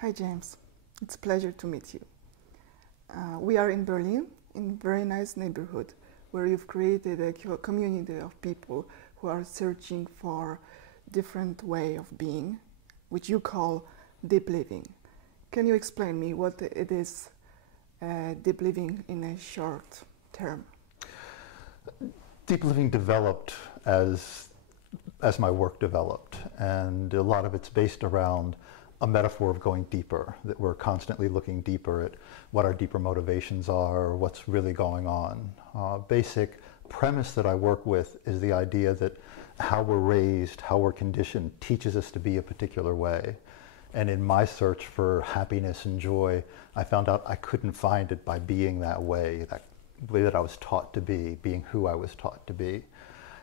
Hi James, it's a pleasure to meet you. We are in Berlin, in a very nice neighborhood, where you've created a community of people who are searching for different way of being, which you call deep living. Can you explain me what it is, deep living in a short term? Deep living developed as my work developed, and a lot of it's based around a metaphor of going deeper, that we're constantly looking deeper at what our deeper motivations are, what's really going on. Basic premise that I work with is the idea that how we're raised, how we're conditioned, teaches us to be a particular way. And in my search for happiness and joy, I found out I couldn't find it by being that way that I was taught to be, being who I was taught to be.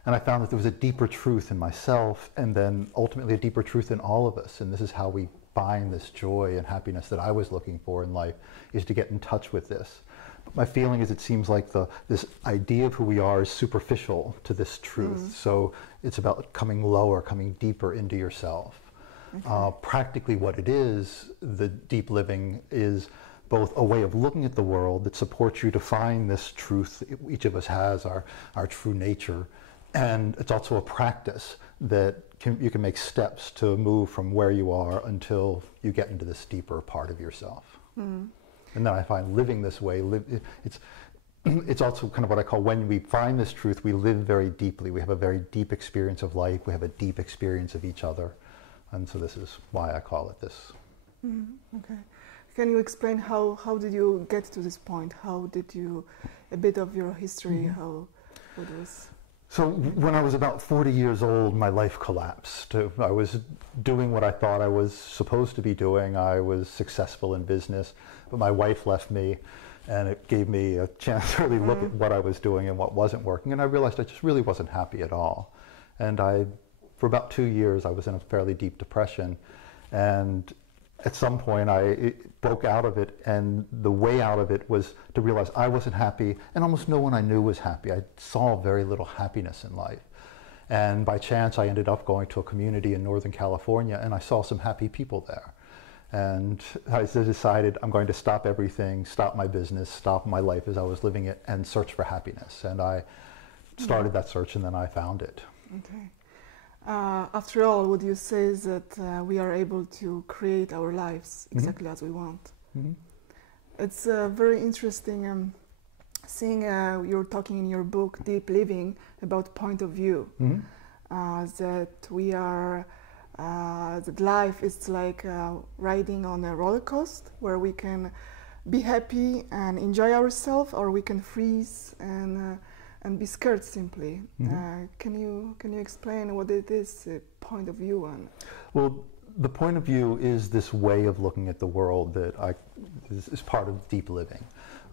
And I found that there was a deeper truth in myself, and then ultimately a deeper truth in all of us. And this is how we find this joy and happiness that I was looking for in life, is to get in touch with this. But my feeling is it seems like this idea of who we are is superficial to this truth. So it's about coming lower, coming deeper into yourself. Okay. Practically what it is, the deep living is both a way of looking at the world that supports you to find this truth each of us has, our true nature. And it's also a practice that you can make steps to move from where you are until you get into this deeper part of yourself. And then I find living this way, it's also kind of what I call, when we find this truth, we live very deeply. We have a very deep experience of life. We have a deep experience of each other. And so this is why I call it this. Okay. Can you explain how did you get to this point? How did you, a bit of your history, how it was? So when I was about 40 years old, my life collapsed. I was doing what I thought I was supposed to be doing. I was successful in business, but my wife left me, and it gave me a chance to really look at what I was doing and what wasn't working. And I realized I just really wasn't happy at all. And for about 2 years, I was in a fairly deep depression. And at some point, I broke out of it, and the way out of it was to realize I wasn't happy, and almost no one I knew was happy. I saw very little happiness in life. And by chance, I ended up going to a community in Northern California, and I saw some happy people there. And I decided I'm going to stop everything, stop my business, stop my life as I was living it, and search for happiness. And I started that search, and then I found it. Okay. After all, what you say is that we are able to create our lives exactly as we want. It's very interesting seeing you're talking in your book, Deep Living, about point of view. That we are, that life is like riding on a roller coaster where we can be happy and enjoy ourselves, or we can freeze and be scared simply. Can you explain what it is, point of view on? Well, the point of view is this way of looking at the world that is part of deep living.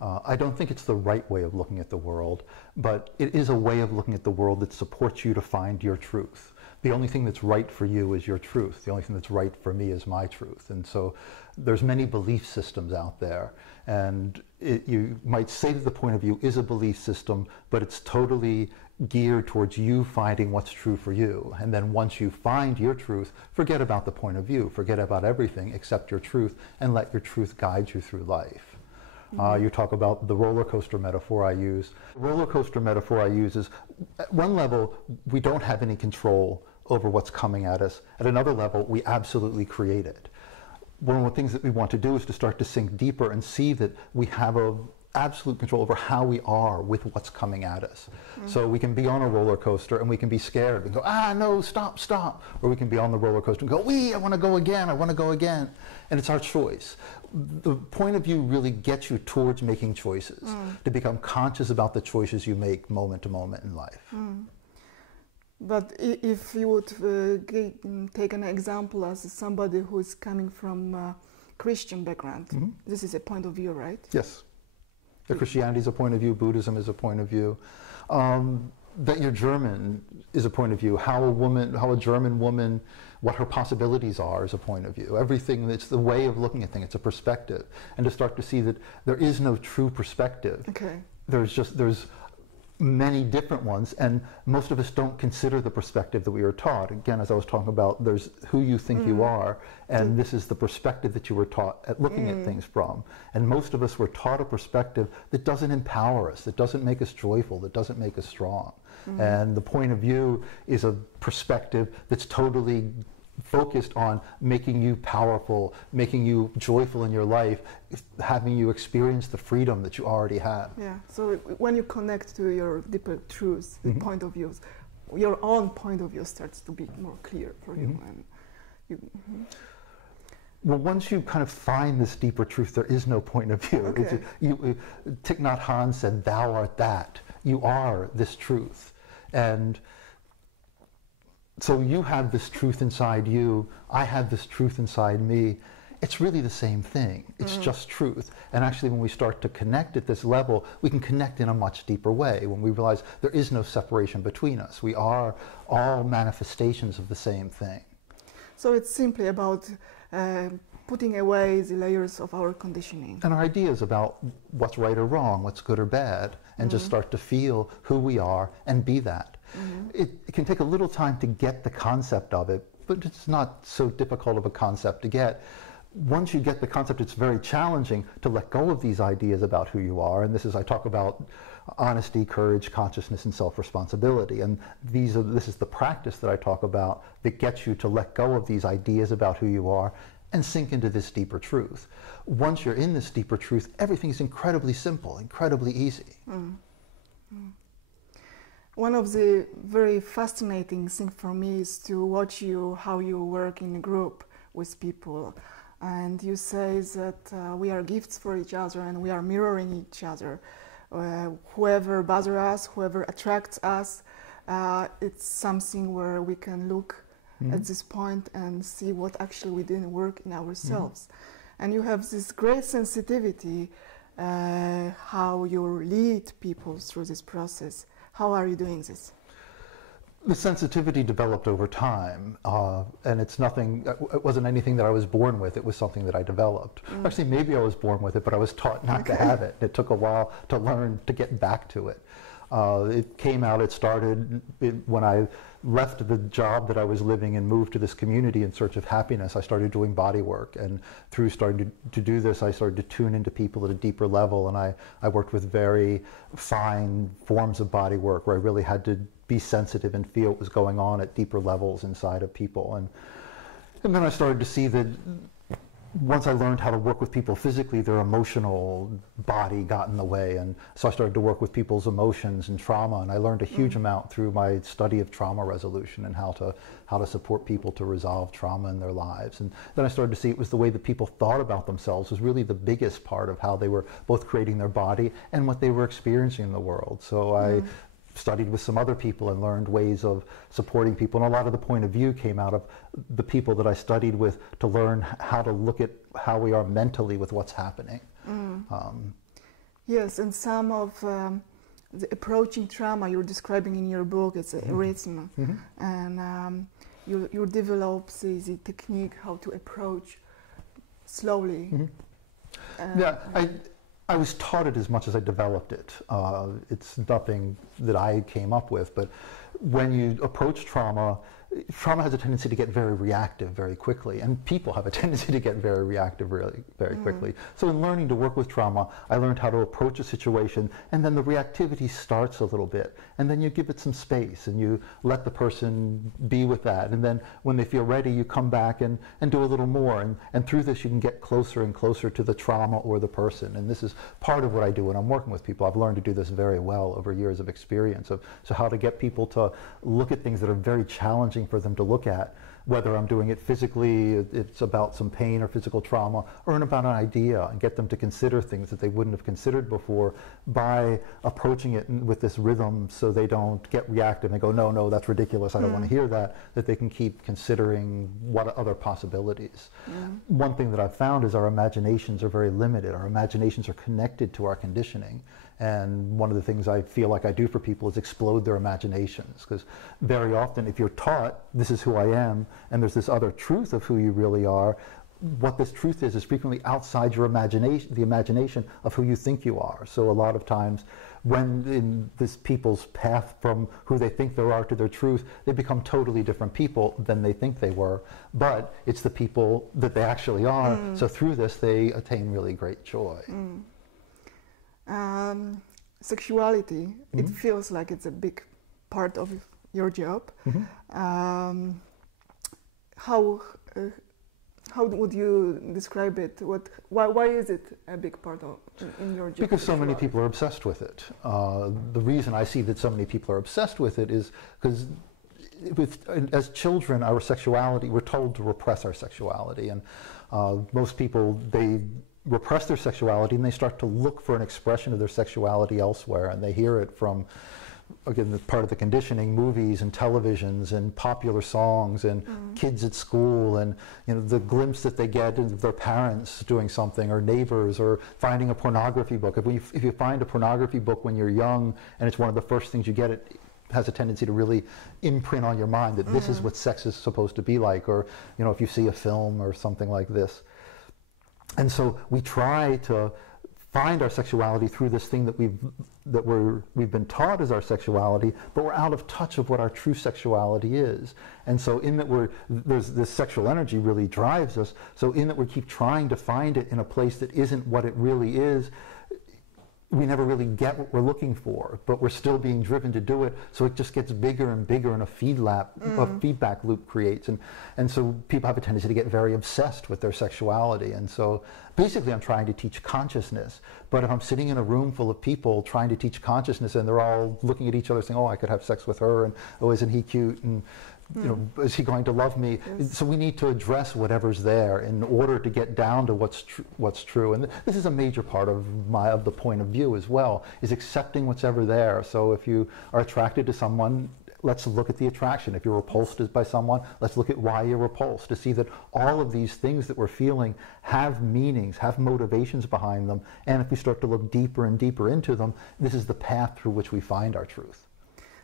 I don't think it's the right way of looking at the world, but it is a way of looking at the world that supports you to find your truth. The only thing that's right for you is your truth. The only thing that's right for me is my truth. And so there's many belief systems out there. And you might say that the point of view is a belief system, but it's totally geared towards you finding what's true for you. And then once you find your truth, forget about the point of view, forget about everything except your truth, and let your truth guide you through life. You talk about the roller coaster metaphor I use. The roller coaster metaphor I use is, at one level, we don't have any control over what's coming at us. At another level, we absolutely create it. One of the things that we want to do is to start to sink deeper and see that we have absolute control over how we are with what's coming at us. So we can be on a roller coaster and we can be scared and go, no, stop, stop. Or we can be on the roller coaster and go, I want to go again, I want to go again. And it's our choice. The point of view really gets you towards making choices, to become conscious about the choices you make moment to moment in life. But if you would take an example as somebody who is coming from a Christian background, this is a point of view, right? Yes. Christianity is a point of view, Buddhism is a point of view. That you're German is a point of view. How a German woman, what her possibilities are is a point of view. Everything, it's the way of looking at things, it's a perspective. And to start to see that there is no true perspective. Okay. There's many different ones, and most of us don't consider the perspective that we were taught. Again, as I was talking about, there's who you think you are, and this is the perspective that you were taught at looking at things from. And most of us were taught a perspective that doesn't empower us, that doesn't make us joyful, that doesn't make us strong. And the point of view is a perspective that's totally focused on making you powerful, making you joyful in your life, having you experience the freedom that you already have. Yeah, so when you connect to your deeper truths, the point of views, your own point of view starts to be more clear for you. And you Well, once you kind of find this deeper truth, there is no point of view. Okay. Thich Nhat Hanh said, "Thou art that." You are this truth. And so you have this truth inside you, I have this truth inside me. It's really the same thing. It's just truth. And actually, when we start to connect at this level, we can connect in a much deeper way when we realize there is no separation between us. We are all manifestations of the same thing. So it's simply about putting away the layers of our conditioning. And our ideas about what's right or wrong, what's good or bad, and just start to feel who we are and be that. It can take a little time to get the concept of it, but it's not so difficult of a concept to get. Once you get the concept, it's very challenging to let go of these ideas about who you are. And this is, I talk about honesty, courage, consciousness, and self-responsibility. And this is the practice that I talk about that gets you to let go of these ideas about who you are and sink into this deeper truth. Once you're in this deeper truth, everything is incredibly simple, incredibly easy. One of the very fascinating things for me is to watch how you work in a group with people. And you say that we are gifts for each other and we are mirroring each other. Whoever bothers us, whoever attracts us, it's something where we can look at this point and see what actually we didn't work in ourselves. And you have this great sensitivity, how you lead people through this process. How are you doing this? The sensitivity developed over time, and it wasn't anything that I was born with, it was something that I developed. Actually, maybe I was born with it, but I was taught not to have it. It took a while to learn to get back to it. It started when I left the job that I was living and moved to this community in search of happiness. I started doing body work, and through starting to do this, I started to tune into people at a deeper level, and I worked with very fine forms of body work where I really had to be sensitive and feel what was going on at deeper levels inside of people. And then I started to see that once I learned how to work with people physically, their emotional body got in the way. And so I started to work with people's emotions and trauma, and I learned a huge amount through my study of trauma resolution and how to support people to resolve trauma in their lives. And then I started to see it was the way that people thought about themselves was really the biggest part of how they were both creating their body and what they were experiencing in the world. So I studied with some other people and learned ways of supporting people, and a lot of the point of view came out of the people that I studied with to learn how to look at how we are mentally with what's happening. Yes, and some of the approaching trauma you're describing in your book, it's a rhythm, and you develop the technique how to approach slowly. Yeah, I was taught it as much as I developed it. It's nothing that I came up with, but when you approach trauma has a tendency to get very reactive very quickly, and people have a tendency to get very reactive really very quickly. So in learning to work with trauma, I learned how to approach a situation, and then the reactivity starts a little bit, and then you give it some space, and you let the person be with that, and then when they feel ready, you come back and do a little more, and through this you can get closer and closer to the trauma or the person. And this is part of what I do when I'm working with people. I've learned to do this very well over years of experience, so how to get people to look at things that are very challenging for them to look at, whether I'm doing it physically, it's about some pain or physical trauma, or about an idea, and get them to consider things that they wouldn't have considered before by approaching it with this rhythm, so they don't get reactive and go, no, that's ridiculous, I don't want to hear that they can keep considering what other possibilities. One thing that I've found is our imaginations are very limited. Our imaginations are connected to our conditioning. And one of the things I feel like I do for people is explode their imaginations, because very often if you're taught this is who I am and there's this other truth of who you really are, what this truth is frequently outside your imagination, the imagination of who you think you are. So a lot of times when in this people's path from who they think they are to their truth, they become totally different people than they think they were, but it's the people that they actually are. So through this, they attain really great joy. Sexuality, it feels like it's a big part of your job. How would you describe it? Why is it a big part of in your job? Because so many people are obsessed with it. The reason I see that so many people are obsessed with it is because as children, our sexuality, we're told to repress our sexuality, and most people, they repress their sexuality and they start to look for an expression of their sexuality elsewhere, and they hear it from, again, part of the conditioning, movies and televisions and popular songs and kids at school, and the glimpse that they get of their parents doing something, or neighbors, or finding a pornography book. If you find a pornography book when you're young and it's one of the first things you get, it has a tendency to really imprint on your mind that this is what sex is supposed to be like, or if you see a film or something like this. And so we try to find our sexuality through this thing that we've been taught as our sexuality, but we're out of touch of what our true sexuality is. And so in that there's this sexual energy really drives us. So in that we keep trying to find it in a place that isn't what it really is, we never really get what we're looking for, but we're still being driven to do it. So it just gets bigger and bigger, and a feedback loop creates. And so people have a tendency to get very obsessed with their sexuality. And so basically I'm trying to teach consciousness. But if I'm sitting in a room full of people trying to teach consciousness, and they're all looking at each other saying, oh, I could have sex with her, and oh, isn't he cute, and is he going to love me? Yes. So we need to address whatever's there in order to get down to what's true. And this is a major part of the point of view as well, is accepting what's ever there. So if you are attracted to someone, let's look at the attraction. If you're repulsed by someone, let's look at why you're repulsed, to see that all of these things that we're feeling have meanings, have motivations behind them. And if we start to look deeper and deeper into them, this is the path through which we find our truth.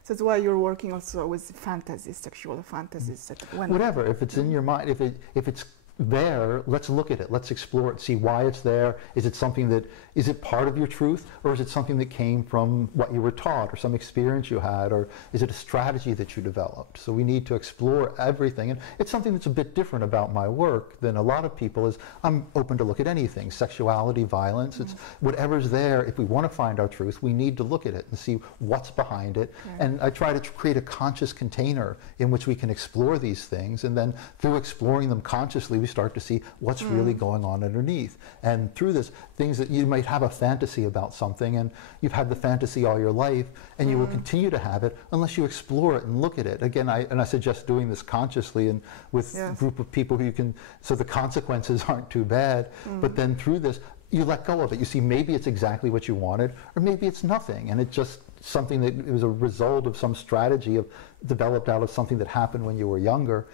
So that's why you're working also with fantasies, sexual fantasies. Whatever, if it's in your mind, if it's there, let's look at it, let's explore it, see why it's there. Is it something that, is it part of your truth, or is it something that came from what you were taught, or some experience you had, or is it a strategy that you developed? So we need to explore everything, and it's something that's a bit different about my work than a lot of people. Is I'm open to look at anything, sexuality, violence, it's whatever's there. If we want to find our truth, we need to look at it and see what's behind it. And I try to create a conscious container in which we can explore these things, and then through exploring them consciously, we start to see what's really going on underneath. And through this, things that you might have a fantasy about something, and you've had the fantasy all your life, and you will continue to have it unless you explore it and look at it. Again, I suggest doing this consciously and with a group of people who you can, so the consequences aren't too bad. But then through this, you let go of it. You see, maybe it's exactly what you wanted, or maybe it's nothing, and it's just something that it was a result of some strategy developed out of something that happened when you were younger.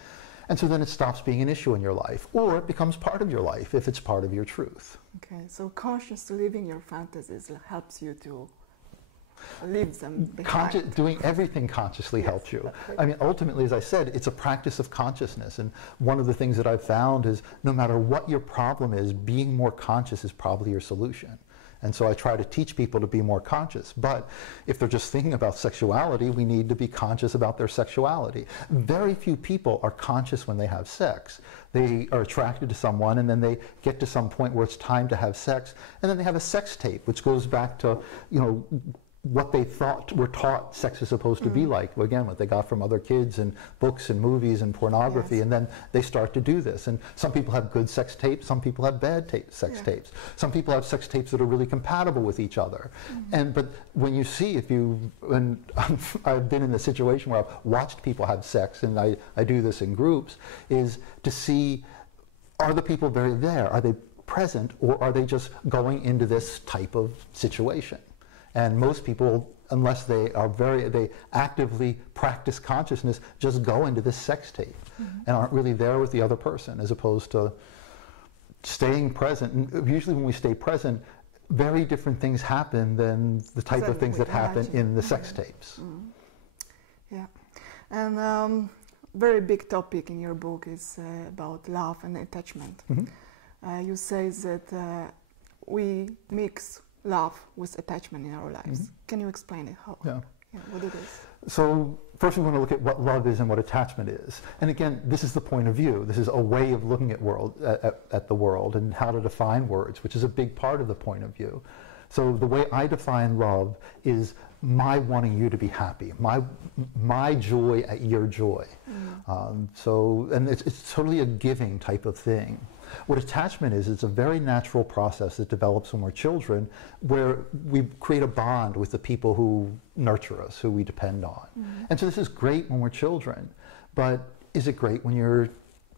And so then it stops being an issue in your life, or it becomes part of your life if it's part of your truth. Okay, so consciously living your fantasies helps you to leave them behind. Doing everything consciously helps you. I mean, ultimately, as I said, it's a practice of consciousness. And one of the things that I've found is no matter what your problem is, being more conscious is probably your solution. And so I try to teach people to be more conscious. But if they're just thinking about sexuality, we need to be conscious about their sexuality. Very few people are conscious when they have sex. They are attracted to someone, and then they get to some point where it's time to have sex, and then they have a sex tape, which goes back to, what they were taught sex is supposed to be like. Again, what they got from other kids and books and movies and pornography, and then they start to do this. And some people have good sex tapes, some people have bad sex tapes. Some people have sex tapes that are really compatible with each other. But when you see, and I've been in the situation where I've watched people have sex, and I do this in groups, is to see, are the people very there? Are they present, or are they just going into this type of situation? And most people, unless they actively practice consciousness, just go into this sex tape and aren't really there with the other person, as opposed to staying present. And usually when we stay present, very different things happen than the type of things that happen in the sex tapes. Yeah. And very big topic in your book is about love and attachment. You say that we mix love with attachment in our lives. Can you explain it? How? Yeah. What it is? So first we want to look at what love is and what attachment is. And again, this is the point of view. This is a way of looking at the world and how to define words, which is a big part of the point of view. So the way I define love is my wanting you to be happy, my joy at your joy. And it's totally a giving type of thing. What attachment is, it's a very natural process that develops when we're children, where we create a bond with the people who nurture us, who we depend on. And so this is great when we're children, but is it great when you're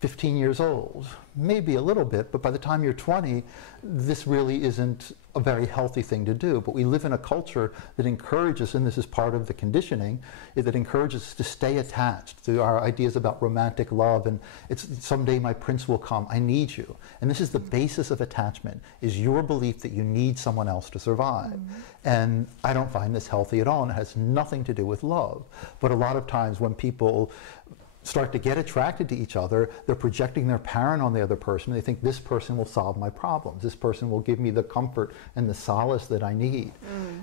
15 years old? Maybe a little bit, but by the time you're 20, this really isn't a very healthy thing to do. But we live in a culture that encourages, and this is part of the conditioning, that encourages us to stay attached to our ideas about romantic love, and it's someday my prince will come, I need you. And this is the basis of attachment, is your belief that you need someone else to survive. And I don't find this healthy at all, and it has nothing to do with love. But a lot of times when people start to get attracted to each other, they're projecting their parent on the other person. They think this person will solve my problems. This person will give me the comfort and the solace that I need.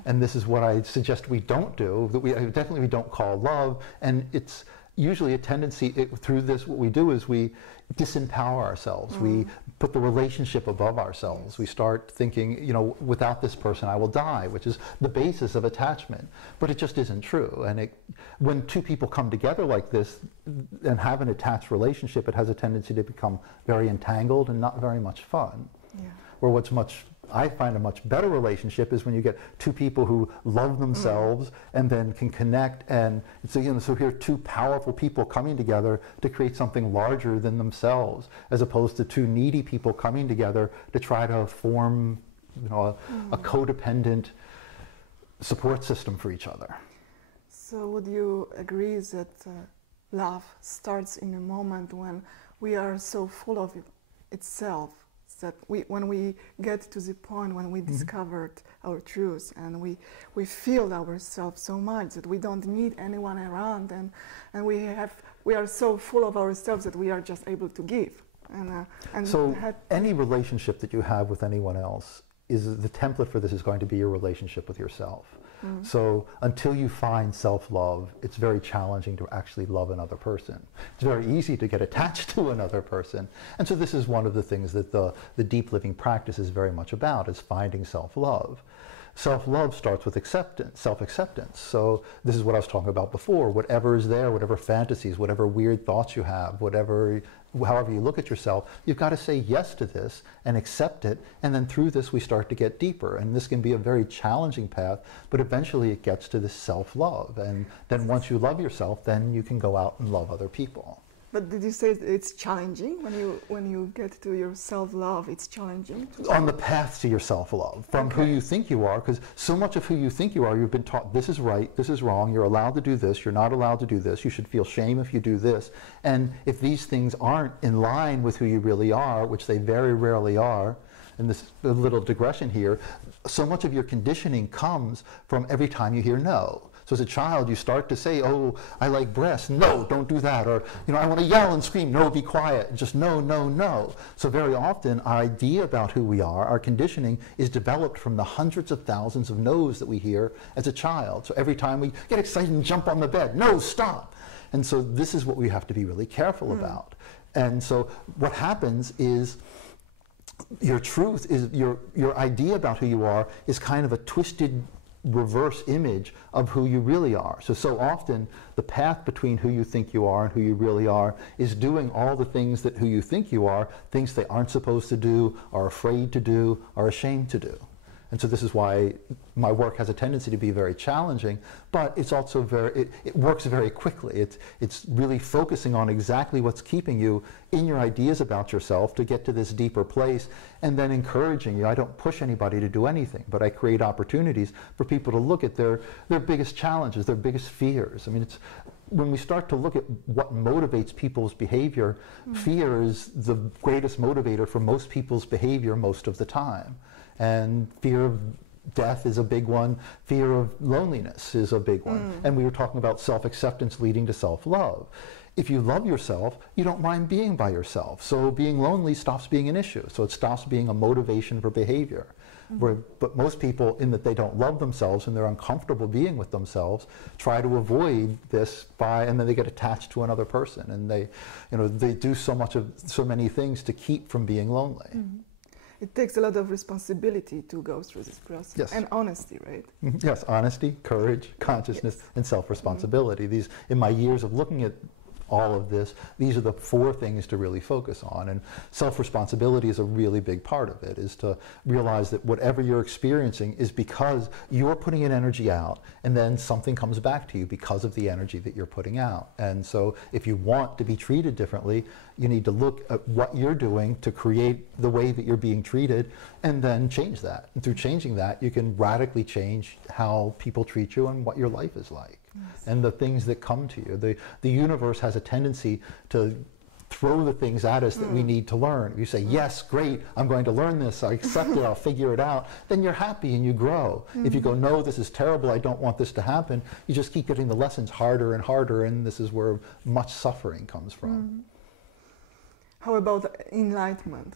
And this is what I suggest we don't do, that we definitely don't call love. And it's usually a tendency through this, what we do is we disempower ourselves. We put the relationship above ourselves. We start thinking, you know, without this person I will die, which is the basis of attachment. But it just isn't true. And when two people come together like this and have an attached relationship, it has a tendency to become very entangled and not very much fun. Or I find a much better relationship is when you get two people who love themselves and then can connect, and so, you know, so here are two powerful people coming together to create something larger than themselves, as opposed to two needy people coming together to try to form, you know, a codependent support system for each other. So would you agree that love starts in a moment when we are so full of itself, that when we get to the point when we discovered our truth and we feel ourselves so much that we don't need anyone around, and we are so full of ourselves that we are just able to give. And so any relationship that you have with anyone else, is the template for this is going to be your relationship with yourself. So until you find self-love, it's very challenging to actually love another person. It's very easy to get attached to another person. And so this is one of the things that the deep living practice is very much about, is finding self-love. Self-love starts with acceptance, self-acceptance. So this is what I was talking about before. Whatever is there, whatever fantasies, whatever weird thoughts you have, however you look at yourself, you've got to say yes to this and accept it. And then through this, we start to get deeper. And this can be a very challenging path, but eventually it gets to this self-love. And then once you love yourself, then you can go out and love other people. But did you say it's challenging when you get to your self-love? It's challenging on the path to your self-love, from who you think you are, because so much of who you think you are, you've been taught this is right, this is wrong, you're allowed to do this, you're not allowed to do this, you should feel shame if you do this. And if these things aren't in line with who you really are, which they very rarely are, and this is a little digression here, so much of your conditioning comes from every time you hear no. So as a child, you start to say, oh, I like breasts. No, don't do that. Or, you know, I want to yell and scream. No, be quiet. Just no, no, no. So very often, our idea about who we are, our conditioning, is developed from the hundreds of thousands of no's that we hear as a child. So every time we get excited and jump on the bed, no, stop. And so this is what we have to be really careful about. And so what happens is, your truth is, your idea about who you are is kind of a twisted reverse image of who you really are. So often the path between who you think you are and who you really are is doing all the things that who you think you are, things they aren't supposed to do, are afraid to do, are ashamed to do. And so this is why my work has a tendency to be very challenging, but it's also it works very quickly. It's really focusing on exactly what's keeping you in your ideas about yourself to get to this deeper place, and then encouraging you. I don't push anybody to do anything, but I create opportunities for people to look at their biggest challenges, their biggest fears. I mean, when we start to look at what motivates people's behavior, fear is the greatest motivator for most people's behavior most of the time. And fear of death is a big one. Fear of loneliness is a big one. And we were talking about self-acceptance leading to self-love. If you love yourself, you don't mind being by yourself. So being lonely stops being an issue. So it stops being a motivation for behavior. But most people, in that they don't love themselves and they're uncomfortable being with themselves, try to avoid this and then they get attached to another person, and they do so many things to keep from being lonely. It takes a lot of responsibility to go through this process. Yes. And honesty, right? Yes, honesty, courage, consciousness, and self-responsibility. These, in my years of looking at all of this, these are the 4 things to really focus on. And self-responsibility is a really big part of it, is to realize that whatever you're experiencing is because you're putting an energy out, and then something comes back to you because of the energy that you're putting out. And so if you want to be treated differently, you need to look at what you're doing to create the way that you're being treated, and then change that. And through changing that, you can radically change how people treat you and what your life is like. Yes. And the things that come to you. The universe has a tendency to throw the things at us that we need to learn. If you say, yes, great, I'm going to learn this, I accept it, I'll figure it out, then you're happy and you grow. If you go, no, this is terrible, I don't want this to happen, you just keep getting the lessons harder and harder, and this is where much suffering comes from. How about enlightenment?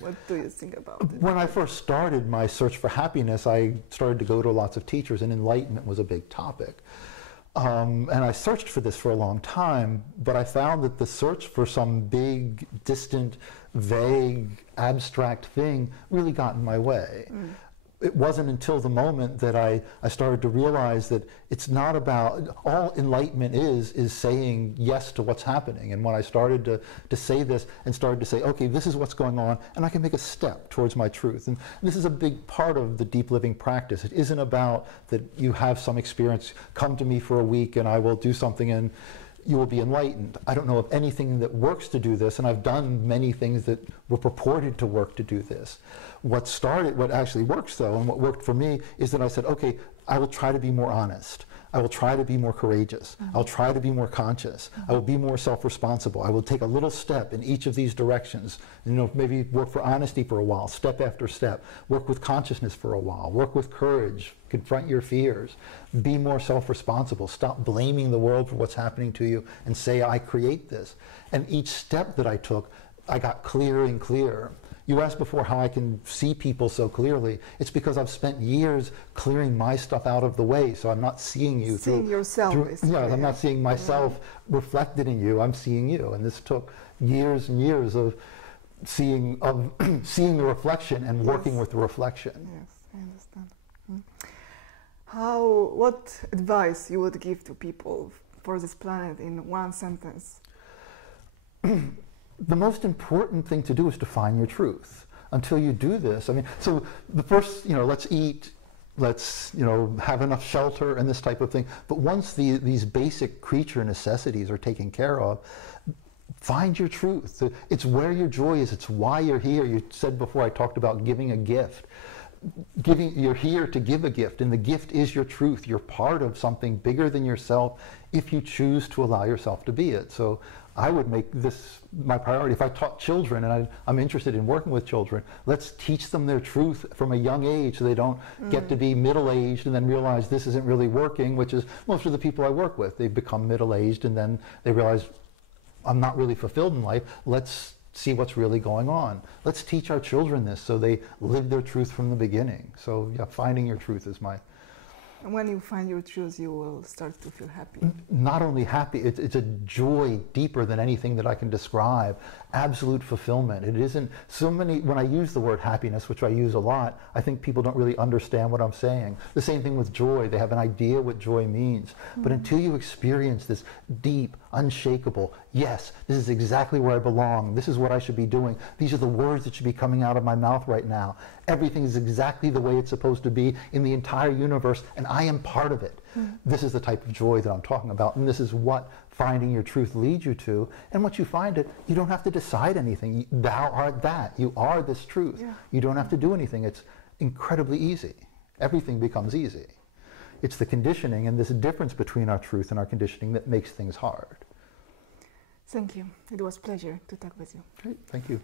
What do you think about it? When I first started my search for happiness, I started to go to lots of teachers, and enlightenment was a big topic. And I searched for this for a long time, but I found that the search for some big, distant, vague, abstract thing really got in my way. It wasn't until the moment that I started to realize that it's not about, all enlightenment is saying yes to what's happening. And when I started to say this and started to say, okay, this is what's going on, and I can make a step towards my truth. And this is a big part of the deep living practice. It isn't about that you have some experience, come to me for a week and I will do something and you will be enlightened. I don't know of anything that works to do this, and I've done many things that were purported to work to do this. What actually works though, and what worked for me, is that I said, okay, I will try to be more honest. I will try to be more courageous. I'll try to be more conscious. I will be more self-responsible. I will take a little step in each of these directions. Maybe work for honesty for a while, step after step. Work with consciousness for a while. Work with courage. Confront your fears. Be more self-responsible. Stop blaming the world for what's happening to you and say, I create this. And each step that I took, I got clearer and clearer. You asked before how I can see people so clearly. It's because I've spent years clearing my stuff out of the way, so I'm not seeing you seeing yourself. I'm not seeing myself reflected in you. I'm seeing you, and this took years and years of seeing the reflection and working with the reflection. Yes, I understand. What advice you would give to people for this planet in one sentence? The most important thing to do is to find your truth. Until you do this, so the first, let's eat, let's, have enough shelter and this type of thing. But once these basic creature necessities are taken care of, find your truth. It's where your joy is. It's why you're here. You said before, I talked about giving a gift. You're here to give a gift, and the gift is your truth. You're part of something bigger than yourself if you choose to allow yourself to be it. So I would make this my priority. If I taught children, and I'm interested in working with children, let's teach them their truth from a young age so they don't get to be middle-aged and then realize this isn't really working, which is most of the people I work with. They've become middle-aged and then they realize, I'm not really fulfilled in life. Let's see what's really going on. Let's teach our children this so they live their truth from the beginning. So yeah, finding your truth is my... And when you find your truth, you will start to feel happy. Not only happy, it's a joy deeper than anything that I can describe. Absolute fulfillment. It isn't so many, when I use the word happiness, which I use a lot, I think people don't really understand what I'm saying. The same thing with joy. They have an idea what joy means. But until you experience this deep, unshakable, yes, this is exactly where I belong. This is what I should be doing. These are the words that should be coming out of my mouth right now. Everything is exactly the way it's supposed to be in the entire universe, and I am part of it. This is the type of joy that I'm talking about, and this is what finding your truth leads you to. And once you find it, you don't have to decide anything. Thou art that. You are this truth. Yeah. You don't have to do anything. It's incredibly easy. Everything becomes easy. It's the conditioning and this difference between our truth and our conditioning that makes things hard. Thank you. It was a pleasure to talk with you. Great. Thank you.